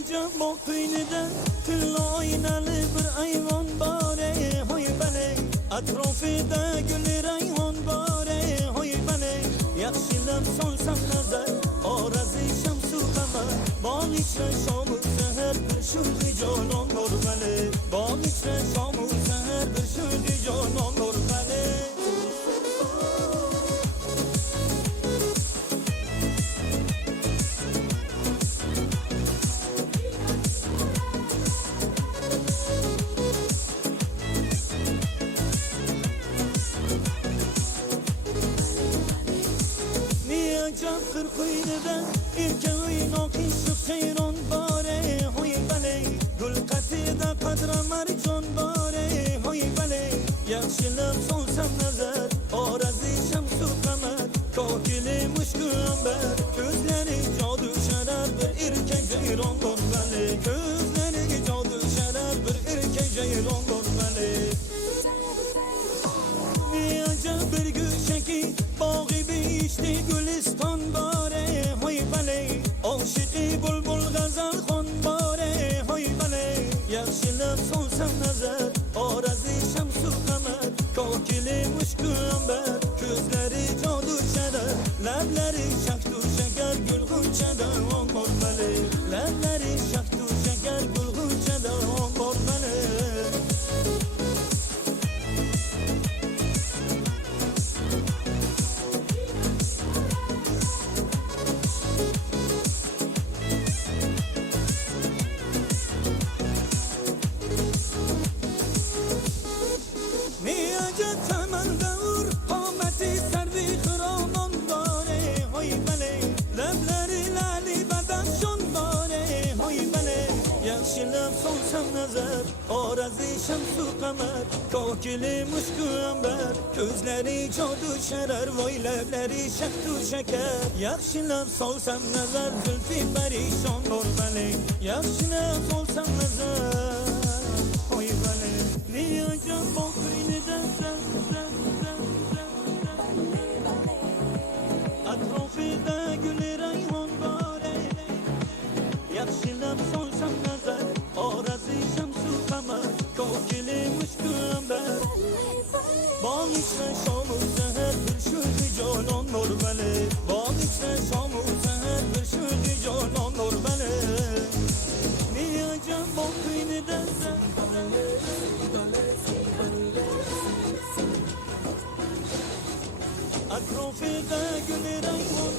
عجب با قینده تل آیناlı bir ayvan bare hoy bale اطراف ده گل ریحان باره hoy bale yaxshilab solsam nazar آرزشم سو قمر باغچه شام و سحر bir شوقی جانان نور bale باغچه شام و سحر bir شوقی جانان نور bale عجب خرقینده ایرکوی ناقیش خیران باره hoy bale گل قطیده قدر مرجان باره hoy bale yaxshilab solsam nazar آرزشم سو قمر kokili mushku amber ko'zlari jodu sharar bir erkak jayron bor bale ko'zlari jodu sharar bir erkak jayron bor bale عجب bir gülşeki bağı bişti gülistan bare hoy bale aşıkı bulbul gazal xon bare hoy bale yaxshilab solsam nazar آرزشم سو قمر kokili mushku amber ko'zlari jodu sharar lablari shaktu shakar gul g'unchadan bor bale lablari shaktu shakar gul g'unchadan bor bale yaxshilab solsam nazar آرزشم سو قمر kokili mushku amber ko'zlari jodu sharar voy lablari shaktu shakar yaxshilab solsam nazar zulfi parishon bor bale yaxshilab solsam nazar hoy bale ne ajab bu qinida atrofida gul rayhon bore yaxshilab solsam nazar آرزشم سو قمر kokili mushku amber باغچه شام و سحر bir شوقی جانان نور bale باغچه شام و سحر bir شوقی جانان نور bale ne acab bu qinida atrofida gul rayhon